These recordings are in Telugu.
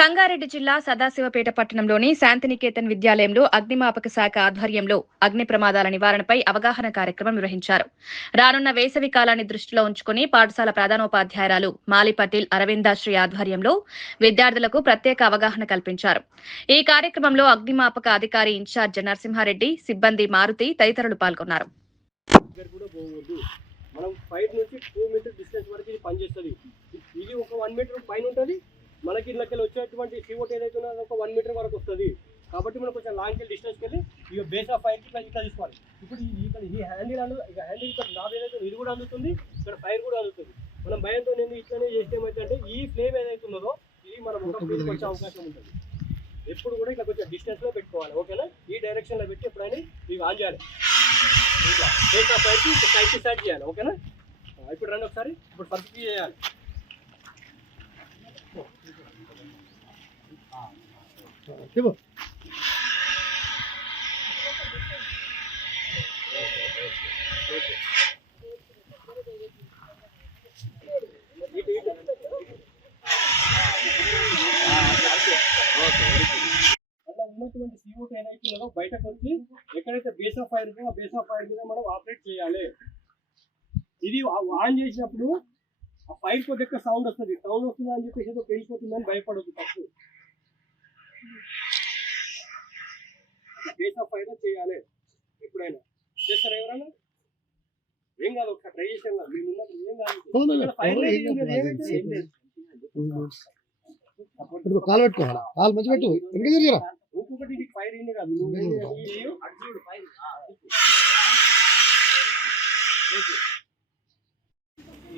సంగారెడ్డి జిల్లా సదాశివపేట పట్టణంలోని శాంతినికేతన్ విద్యాలయంలో అగ్నిమాపక శాఖ ఆధ్వర్యంలో అగ్ని ప్రమాదాల నివారణపై అవగాహన కార్యక్రమం నిర్వహించారు. రానున్న వేసవి కాలాన్ని దృష్టిలో ఉంచుకుని పాఠశాల ప్రధానోపాధ్యాయురాలు మాలి పటేల్ అరవిందాశ్రీ ఆధ్వర్యంలో విద్యార్థులకు ప్రత్యేక అవగాహన కల్పించారు. ఈ కార్యక్రమంలో అగ్నిమాపక అధికారి ఇన్ఛార్జ్ నరసింహారెడ్డి, సిబ్బంది మారుతి తదితరులు పాల్గొన్నారు. మనం 5 నుంచి 2 మీటర్ డిస్టెన్స్ వరకు ఇది పనిచేస్తుంది. ఇది ఒక 1 మీటర్ పైన ఉంటుంది. మనకి ఇళ్ళకెళ్ళి వచ్చేటువంటి CO2 ఏదైతే ఉన్నదో ఒక 1 మీటర్ వరకు వస్తుంది. కాబట్టి మనం కొంచెం లాంగ్ డిస్టెన్స్కి వెళ్ళి ఇక బేస్ ఆఫ్ ఫైర్ ఇట్లా తీసుకోవాలి. ఇప్పుడు ఇక్కడ ఈ హ్యాండిల్ ఇక్కడ నాబ్ ఏదైతే ఇది కూడా అందుతుంది, ఇక్కడ ఫైర్ కూడా అందుతుంది. మనం భయంతో నేను ఇట్లనే చేస్తే ఏమవుతుందంటే ఈ ఫ్లేమ్ ఏదైతే ఉన్నదో ఇది మన ముఖం మీదకి వచ్చే అవకాశం ఉంటుంది. ఎప్పుడు కూడా ఇట్లా కొంచెం డిస్టెన్స్లో పెట్టుకోవాలి. ఓకేనా? ఈ డైరెక్షన్లో పెట్టి ఎప్పుడైనా ఇవి ఆన్ చేయాలి. ఇట్లా బేస్ ఆఫ్ ఫైర్కి సైడ్కి స్టార్ట్ చేయాలి. ఓకేనా? ఇప్పుడు రండి ఒకసారి. ఇప్పుడు ఫస్ట్ చేయాలి. చెప్పు. ఉన్నటువంటి CO2 ఏదైతుందో బయటకు వచ్చి ఎక్కడైతే బేస్ ఆఫ్ ఫైర్ ఉందో ఆ బేస్ ఆఫ్ ఫైర్ మీద మనం ఆపరేట్ చేయాలి. ఇది ఆన్ చేసినప్పుడు ఆ ఫైర్ కొద్ది ఎక్కువ సౌండ్ వస్తుంది. సౌండ్ వస్తుంది అని చెప్పేసి ఏదో పెరిగిపోతుందని భయపడదు. తప్పు. బేస్ ఆఫ్ ఫైర్ చేయాలి. ఎప్పుడైనా చేస్తారా? ఎవరైనా ఏం కాదు, ఒకసారి ట్రై చేసాం కదా. మేము ఉన్నప్పుడు ఏం కాదు. కాలు పెట్టుకోవాలి. కాలు మంచి పెట్టు. ఇంకొకటి ఇది ఫైర్ అయింది కాదు.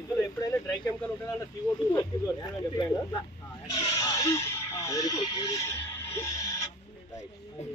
ఇందులో ఎప్పుడైనా డ్రై కెమికల్ ఉంటుందంటే CO2 ఎప్పుడైనా